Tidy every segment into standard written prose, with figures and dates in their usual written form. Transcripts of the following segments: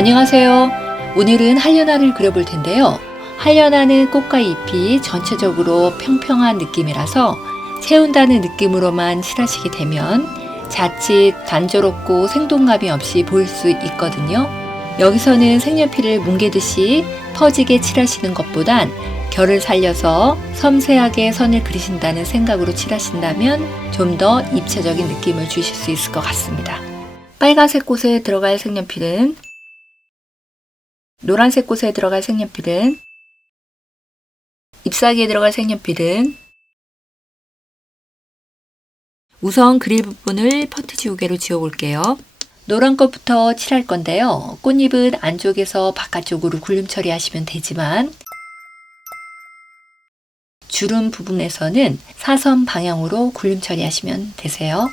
안녕하세요. 오늘은 하려나를 그려볼 텐데요. 하려나는 꽃과 잎이 전체적으로 평평한 느낌이라서 채운다는 느낌으로만 칠하시게 되면 자칫 단조롭고 생동감이 없이 보일 수 있거든요. 여기서는 색연필을 뭉개듯이 퍼지게 칠하시는 것보단 결을 살려서 섬세하게 선을 그리신다는 생각으로 칠하신다면 좀 더 입체적인 느낌을 주실 수 있을 것 같습니다. 빨간색 꽃에 들어갈 색연필은, 노란색 꽃에 들어갈 색연필은, 잎사귀에 들어갈 색연필은, 우선 그릴 부분을 퍼트 지우개로 지워볼게요. 노란 것부터 칠할 건데요. 꽃잎은 안쪽에서 바깥쪽으로 굴림 처리하시면 되지만 주름 부분에서는 사선 방향으로 굴림 처리하시면 되세요.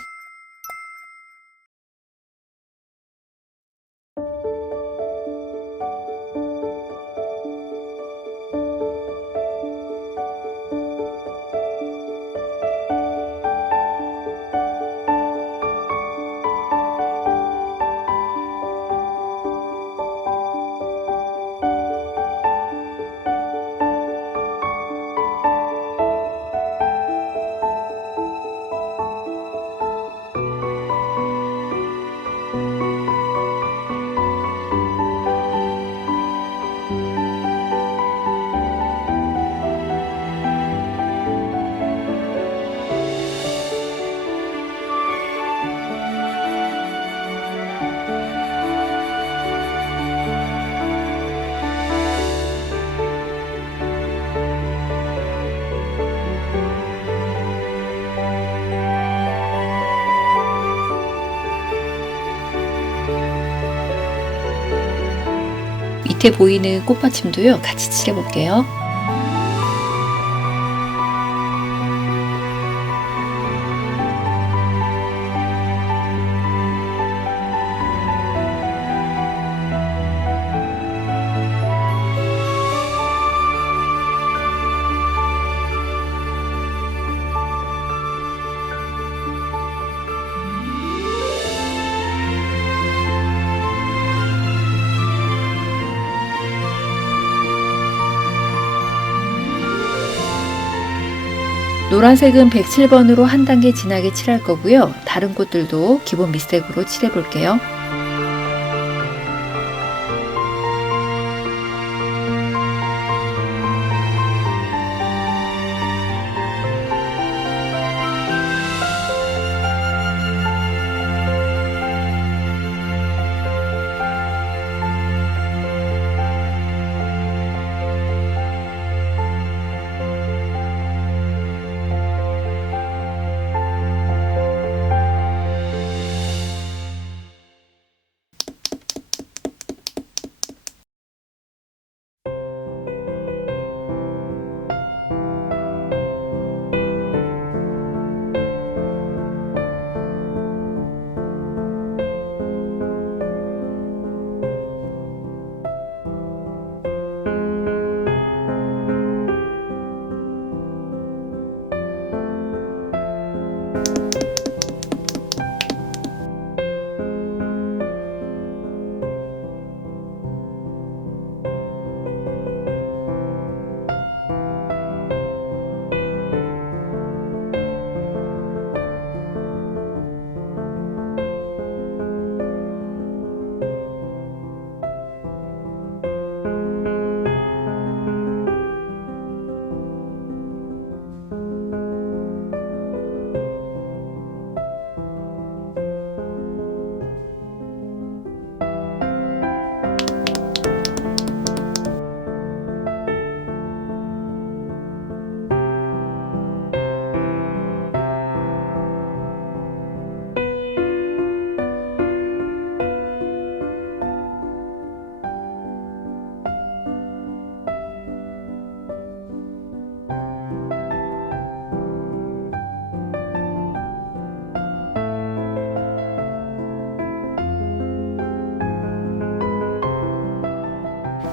밑에 보이는 꽃받침도요, 같이 칠해볼게요. 노란색은 107번으로 한 단계 진하게 칠할 거고요. 다른 꽃들도 기본 밑색으로 칠해 볼게요.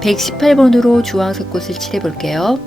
(118번으로) 주황색 꽃을 칠해 볼게요.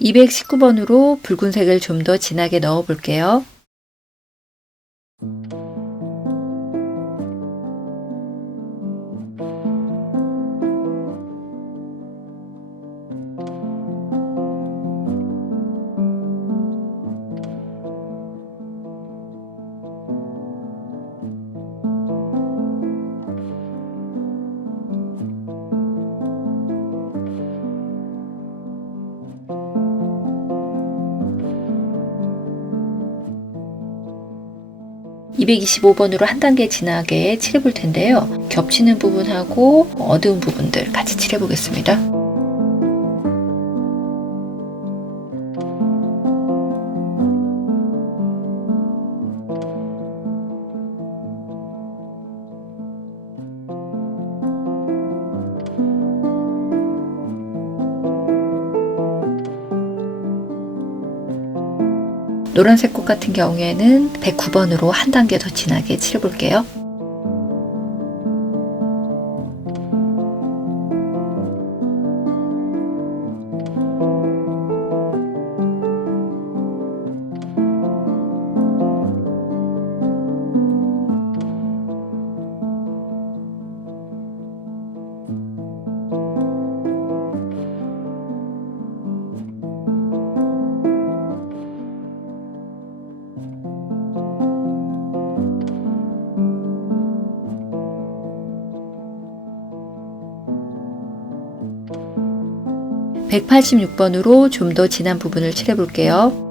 219번으로 붉은색을 좀 더 진하게 넣어 볼게요. (225번으로) 한 단계 진하게 칠해 볼 텐데요. 겹치는 부분하고 어두운 부분들 같이 칠해 보겠습니다. 노란색 꽃 같은 경우에는 109번으로 한 단계 더 진하게 칠해 볼게요. (186번으로) 좀 더 진한 부분을 칠해 볼게요.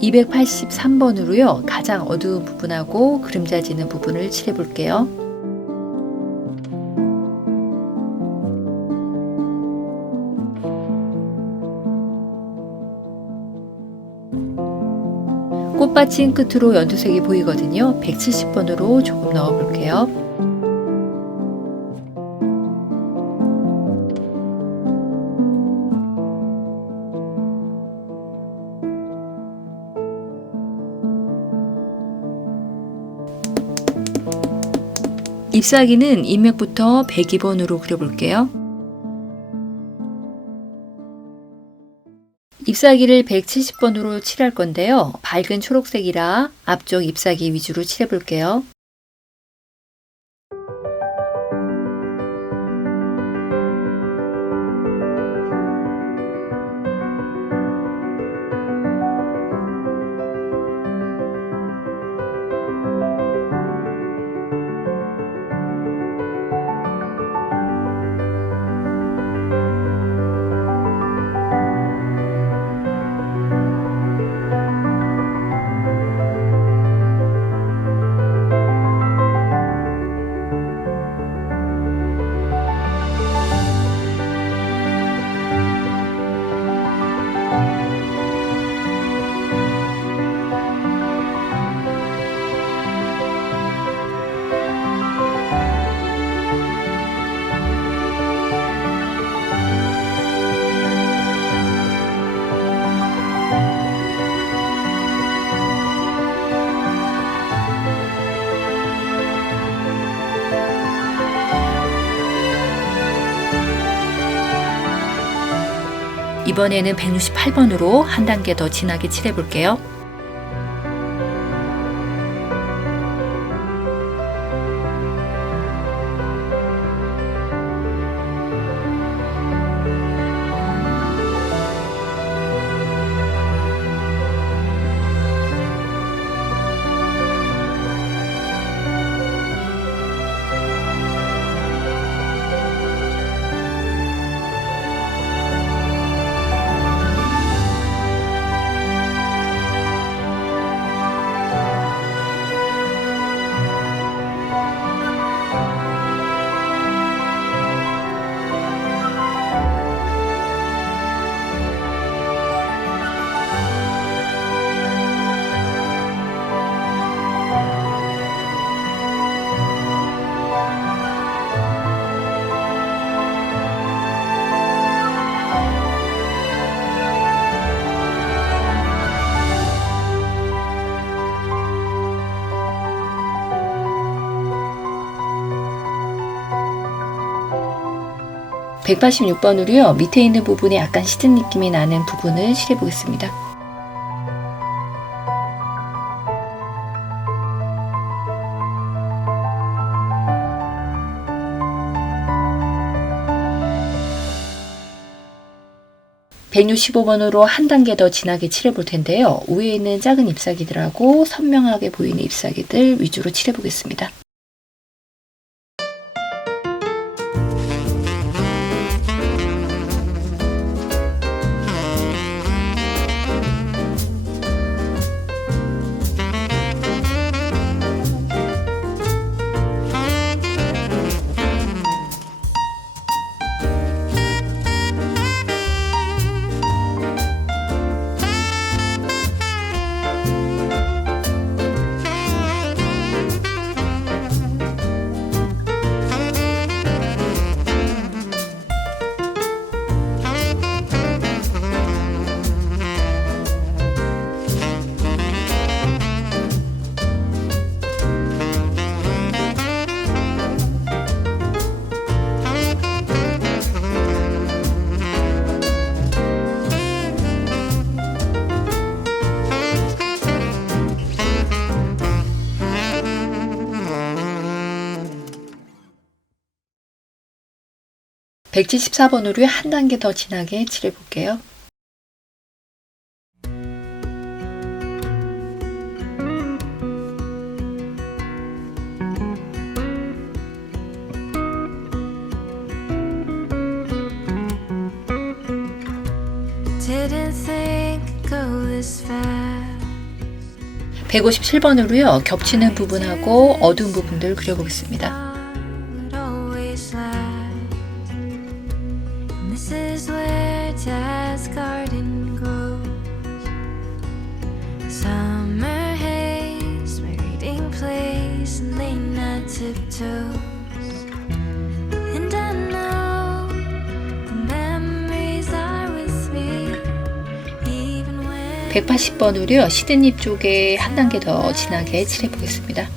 (283번으로요) 가장 어두운 부분하고 그림자지는 부분을 칠해 볼게요. 꽃받침 끝으로 연두색이 보이거든요. (170번으로) 조금 넣어 볼게요. 잎사귀는 인맥부터 102번으로 그려볼게요. 잎사귀를 170번으로 칠할 건데요. 밝은 초록색이라 앞쪽 잎사귀 위주로 칠해볼게요. 이번에는 168번으로 한 단계 더 진하게 칠해 볼게요. 186번으로요. 밑에 있는 부분에 약간 시든 느낌이 나는 부분을 칠해 보겠습니다. (165번으로) 한 단계 더 진하게 칠해 볼 텐데요. 위에 있는 작은 잎사귀들하고 선명하게 보이는 잎사귀들 위주로 칠해 보겠습니다. (174번으로) 한 단계 더 진하게 칠해 볼게요. (157번으로요) 겹치는 부분하고 어두운 부분들 그려보겠습니다. (180번으로요) 시든잎 쪽에 한 단계 더 진하게 칠해 보겠습니다.